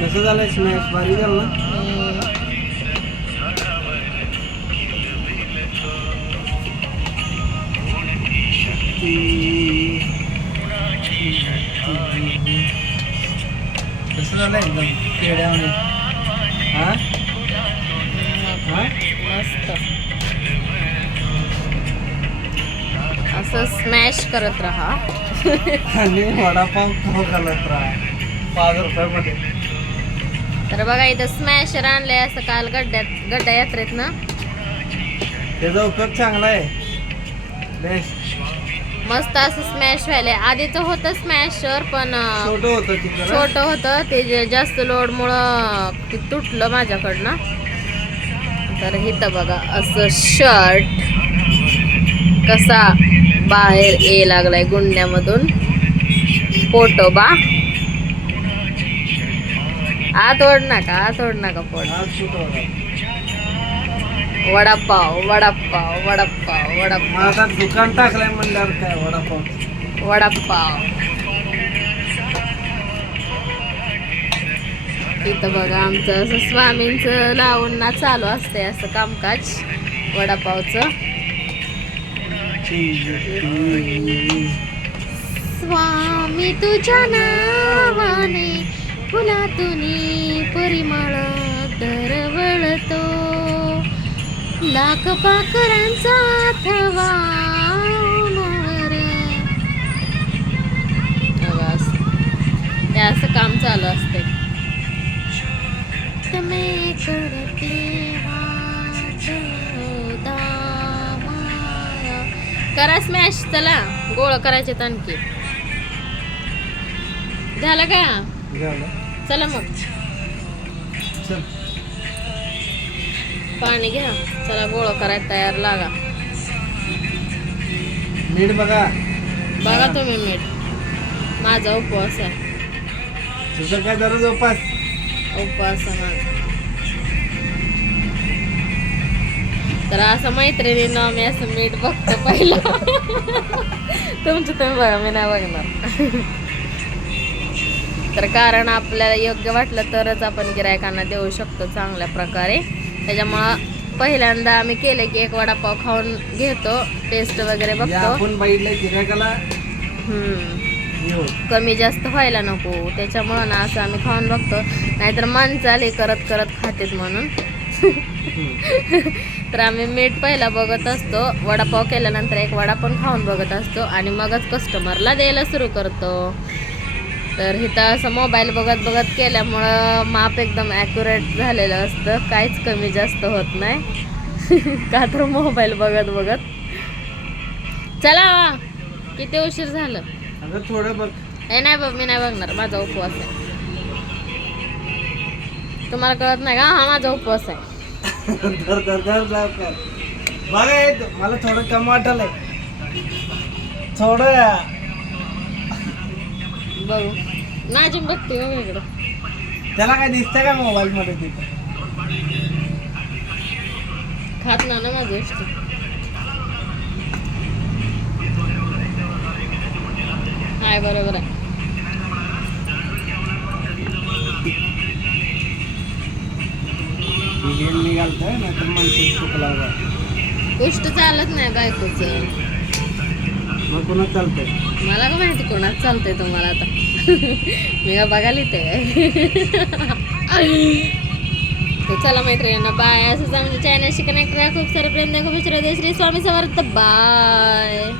कसं झालंय स्मॅश भारी झालं ना? कसं झालं एकदम? पेड्यामध्ये हा हा मस्त असं स्मॅश करत राहा. आणि वडापाव खाऊ घालत राहा. पाच रुपयामध्ये. तर बघा इथं स्मॅशर आणलंय असं काल गड्ड्यात गड्डा यात्रेत ना. त्याचा उपयोग चांगला आहे. बेस्ट मस्त असं स्मॅश व्हायलंय. आधीचं होतं स्मॅशर पण छोटं होतं ते जास्त लोडमुळं ते तुटलं माझ्याकडनं. तर इथं बघा असं शर्ट कसा बाहेर ये लागलाय गुंड्यामधून. पोटोबा आत ओढ नका आत ओढ नका होतं वडापाव वडापाव वडापाव वडापाव. आता दुकान टाकलंय म्हणल्यावर काय वडापाव? वडापाव. इथं बघा आमचं असं स्वामींचं लावून ना चालू असतंय असं कामकाज वडापावचं. स्वामी तुझ्या नावाने फुलातून परिमळ लाख पाकरांचा थवा असं. काम चालू असते तुम्ही करते. करा स्मॅश चला. गोळ करायचे आणखी. झालं का? झालं. चला मग. चल. पाणी घ्या. चला गोळ करायला तयार लागा. नीट बघा. बघा तुम्ही मीठ. माझा उपवास आहे. तुझं काय दररोज उपास उपवास आहे माझा. तर असं मैत्रिणीनं मी असं मीठ बघतो पहिलं. तुमचं तुम्ही बघा मी नाही बघणार. तर कारण आपल्याला योग्य वाटलं तरच आपण गिरायकांना देऊ शकतो चांगल्या प्रकारे. त्याच्यामुळं पहिल्यांदा आम्ही केले की एक वडापाव खाऊन घेतो टेस्ट वगैरे या बघतो. कमी जास्त व्हायला नको. त्याच्यामुळं ना असं आम्ही खाऊन बघतो. नाहीतर मन चाले करत करत खातेत म्हणून. तर आम्ही मीठ पहिला बघत असतो. वडापाव केल्यानंतर एक वडा पण खाऊन बघत असतो. आणि मगच कस्टमरला द्यायला सुरू करतो. तर इथं असं मोबाईल बघत बघत केल्यामुळं माप एकदम ॲक्युरेट झालेलं असतं. काहीच कमी जास्त होत नाही. का तर मोबाईल बघत बघत. चला किती उशीर झालं? थोडं बघ. हे नाही बघ मी नाही बघणार. माझा उपवास आहे. तुम्हाला कळत नाही का? हा माझा उपवास आहे. मला थोडं कम वाटलंय. थोडं. बघू. नाजिम बघते बघ इकडं. त्याला काय दिसतंय का मोबाईल मध्ये तिथं खात ना ना माझं इष्ट. हाय बरोबर आहे. निघालतंय नाही तर माणसं चुकला गोष्ट चालत नाही बायकोचं. मग पुन्हा चालतंय? मला का माहिती कोणाच चालतंय तुम्हाला आता? मी का बघायला येते तर चला मैत्रिणींना बाय असंच आमच्या चॅनलशी कनेक्ट राहा. खूप सारे प्रेम द्या खूप श्री स्वामी समर्थ. बाय